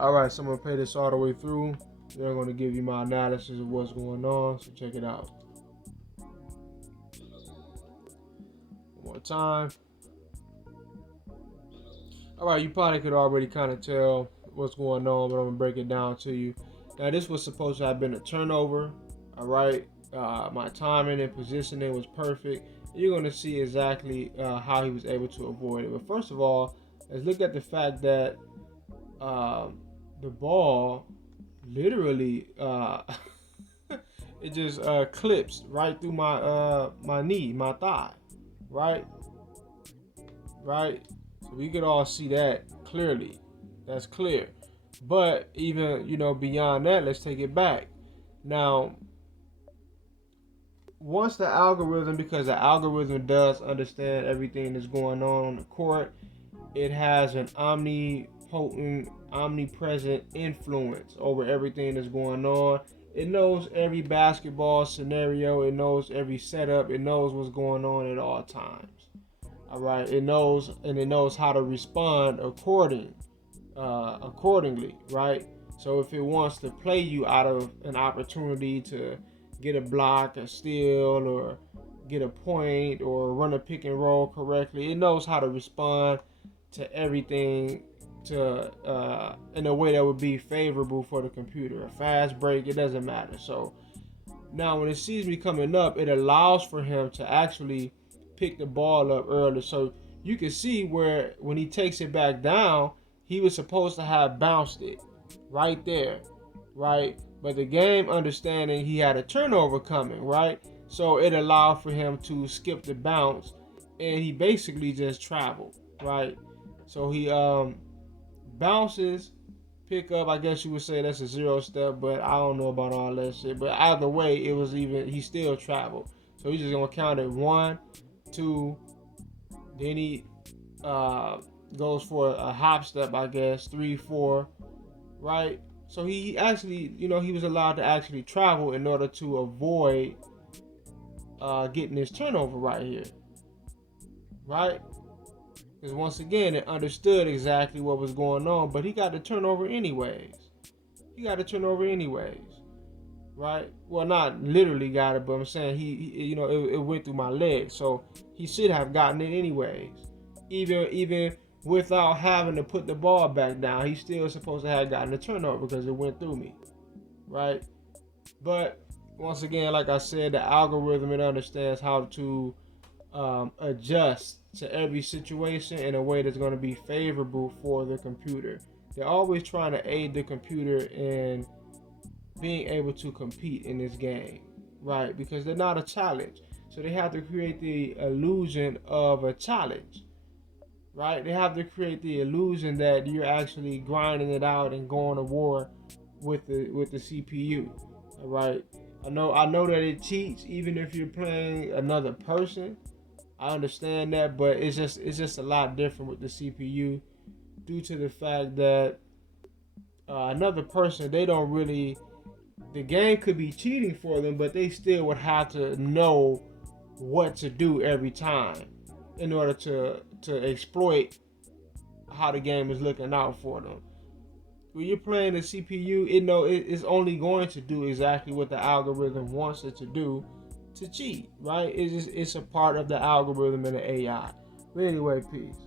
All right, so I'm gonna play this all the way through. Then I'm gonna give you my analysis of what's going on. So check it out. One more time. All right, you probably could already kind of tell what's going on, but I'm gonna break it down to you. Now, this was supposed to have been a turnover. All right, my timing and positioning was perfect. You're gonna see exactly how he was able to avoid it. But first of all, let's look at the fact that the ball literally it just clips right through my knee, my thigh, right? So we could all see that clearly. That's clear. But even, beyond that, let's take it back. Now, once the algorithm, because the algorithm does understand everything that's going on the court, it has an omnipresent influence over everything that's going on. It knows every basketball scenario. It knows every setup. It knows what's going on at all times. All right, it knows how to respond accordingly, right? So if it wants to play you out of an opportunity to get a block, a steal, or get a point, or run a pick and roll correctly, it knows how to respond to everything in a way that would be favorable for the computer. A fast break, it doesn't matter. So now when it sees me coming up, it allows for him to actually pick the ball up early. So you can see where when he takes it back down, he was supposed to have bounced it right there, right? But the game understanding he had a turnover coming, right? So it allowed for him to skip the bounce, and he basically just traveled, right? So he bounces, pick up. I guess you would say that's a zero step, but I don't know about all that shit. But either way, he still traveled. So he's just gonna count it 1, 2, then he goes for a hop step, I guess, 3, 4, right? So he actually, he was allowed to actually travel in order to avoid getting his turnover right here, right? Because once again, it understood exactly what was going on, but he got the turnover anyways. Right? Well, not literally got it, but I'm saying he it went through my leg, so he should have gotten it anyways. Even without having to put the ball back down, he still supposed to have gotten the turnover because it went through me, right? But once again, like I said, the algorithm, it understands how to adjust to every situation in a way that's going to be favorable for the computer. They're always trying to aid the computer in being able to compete in this game, right? Because they're not a challenge. So they have to create the illusion of a challenge, right? They have to create the illusion that you're actually grinding it out and going to war with the CPU, all right? I know that it cheats even if you're playing another person. I understand that, but it's just a lot different with the CPU due to the fact that another person, the game could be cheating for them, but they still would have to know what to do every time in order to exploit how the game is looking out for them. When you're playing the CPU, it's only going to do exactly what the algorithm wants it to do to cheat, right? It's a part of the algorithm and the AI. But anyway, peace.